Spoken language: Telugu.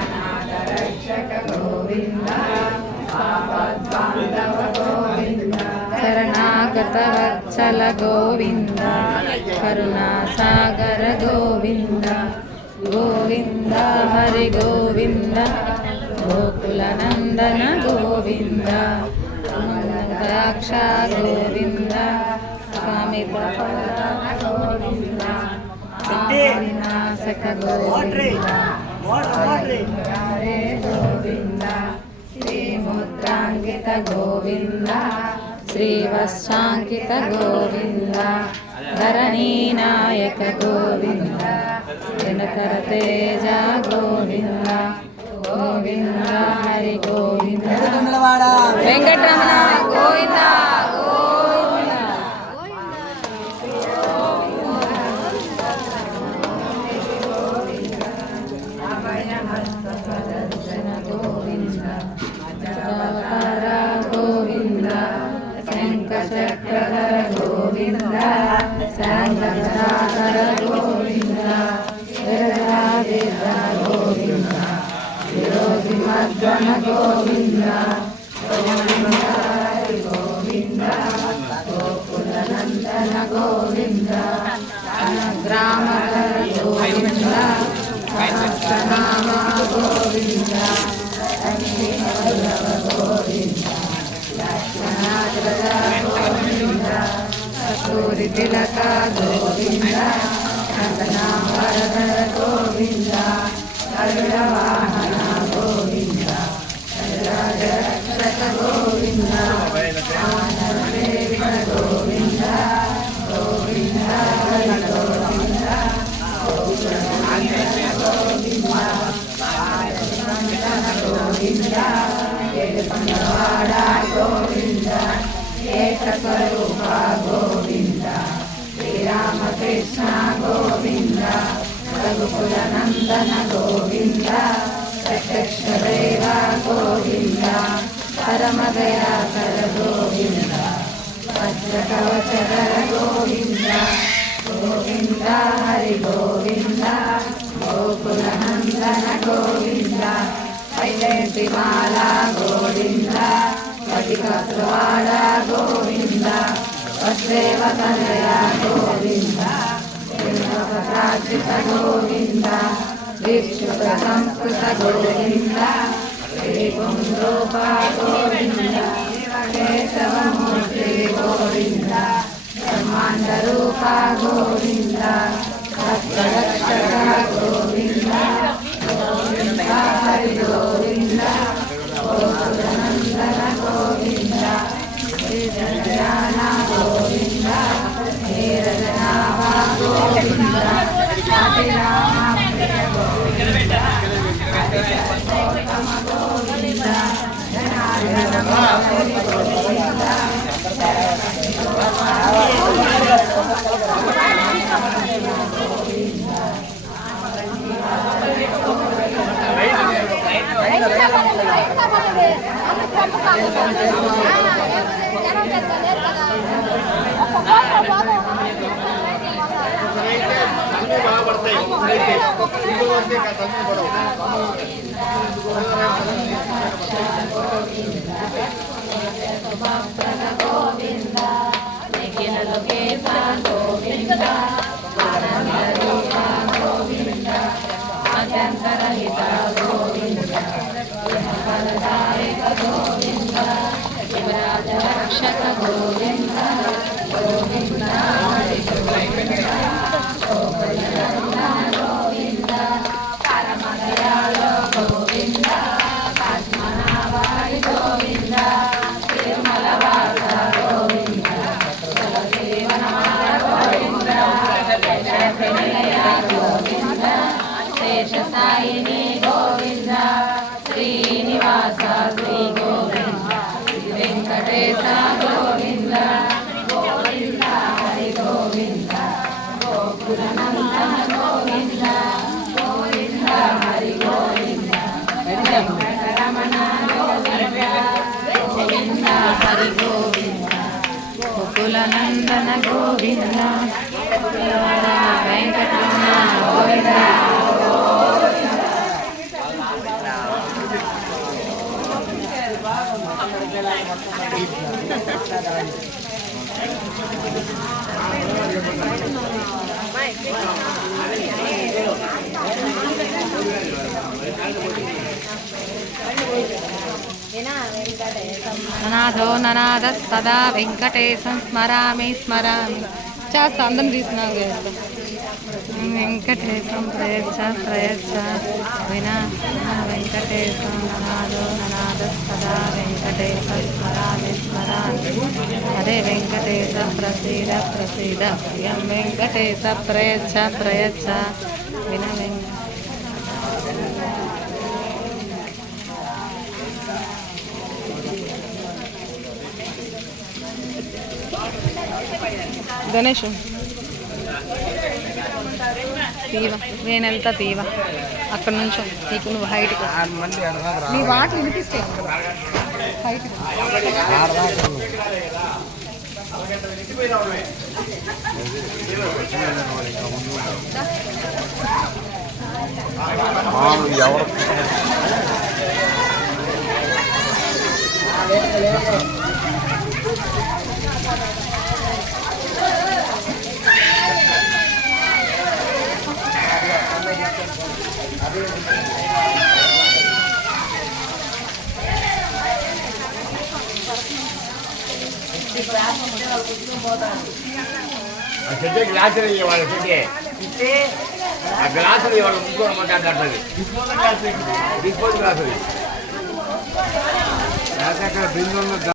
अनाथरक्षक गोविन्द आपद्बान्धव गोविन्द शरणागतवत्सल गोविन्द करुणासागर गोविन्द गोविन्द हरि गोविन्द गोकुलनन्दन गोविन्द मंगलाक्ष गोविन्द कामितफलदान गोविन्द विनाशक गोविन्द हरे गोविन्द श्रीमुद्राङ्कित गोविन्द श्रीवत्साङ्कित गोविन्द धरणीनायक गोविन्द दिनकर तेज गोविन्द गोविन्द हरि गोविन्द वेंकटरमण गोविन्द गोविन्द शङ्खचक्रधर गोविन्द साङ्गसागर गोविन्द विरजादिता गोविन्द विरोधिमर्दन गोविन्द गोविन्द गोकुलनन्दन गोविन्द ग्रामधर गोविन्द सहस्रनाम गोविन्द गोविन्द लक्ष्मणाग्रज गोविन्द कस्तूरितिलक गोविन्द कंदनावरधर गोविन्द गरुडवाहन गोविन्द गजरक्षक गोविन्द आनन्दसेवित गोविन्द गोविन्द हरि गोविन्द गोकुलनन्दन गोविन्द आदिमन्दन गोविन्द येडपंडवाडा गोविन्द एकस्वरूप गोविन्द श्रीरामकृष्ण गोविन्द रघुकुलनन्दन गोविन्द प्रत्यक्षदेव गोविन्द परमदयाकर गोविन्द वज्रकवचधर गोविन्द गोविन्द हरि गोविन्द गोकुलनन्दन गोविन्द वैजयन्तिमाला गोविन्द पतिकत्रवाड गोविन्द वसुदेवतनया गोविन्द पत्रार्चित गोविन्द विष्णुक संस्कृत गोविन्द श्रीपुंद्रूप गोविन्द केशवमूर्ति गोविन्द ब्रह्माण्डरूप गोविन्द भक्तरक्षक गोविन्द गोविन्द हरि गोविन्द गोकुलनन्दन गोविन्द श्रीजनजान गोविन्द नीरजनाभ गोविन्द अतिराम गोविन्द अतिशोत्तम गोविन्द जनार्दन गोविन्द गोविन्द निखिल लोकेश गोविन्द आनन्दरूप गोविन्द अत्यन्तरहित गोविन्द फलदायक गोविन्द शिवराजरक्षक गोविन्द गोविन्द हरि गोविन्द गोकुलनन्दन गोविन्द परमदयालो गोविन्द पद्मनाभाय गोविन्द तिरुमलवास गोविन्द जलजीवनमाला गोविन्द जयनिलय गोविन्द शेषसायिनी गोविन्द श्रीनिवास श्री गोविन्द वेङ्कटेश गोविन्द गोविन्द हरि गोविन्द गोकुलनन्दन गोविन्द गोविन्द हरि गोविन्द वेङ्कटरमण गोविन्द गोविन्द हरि गोविन्द गोकुलनन्दन गोविन्द वेङ्कटरमण गोविन्द ననాథో ననాద సదా వెంకటేశం స్మరామి స్మరామి చేస్తా అందరం తీసినాం చేస్తా వెంకటేశం ప్రయచ్చ ప్రయచ్చ వినా వెంకటేశం ననాదో ననాద సదా వెంకటేశ స్మరామి స్మరామి హరే వెంకటేశ ప్రసీద ప్రసీద ప్రియం వెంకటేశ ప్రయచ్చ ప్రయచ్చ వినా గణేష్ తీవా నేను వెళ్తా తీవా అక్కడ నుంచో నీకు నువ్వు హైట్ నీ వాటి వినిపిస్తాయి హైట్ ఎవరు గ్లాస్ వాళ్ళ ఆ గ్లాస్ వాళ్ళు ముట్టుకోవడం మాట్లాడుతుంది డిస్పోజ్ గ్లాస్ అది అక్కడ బిందు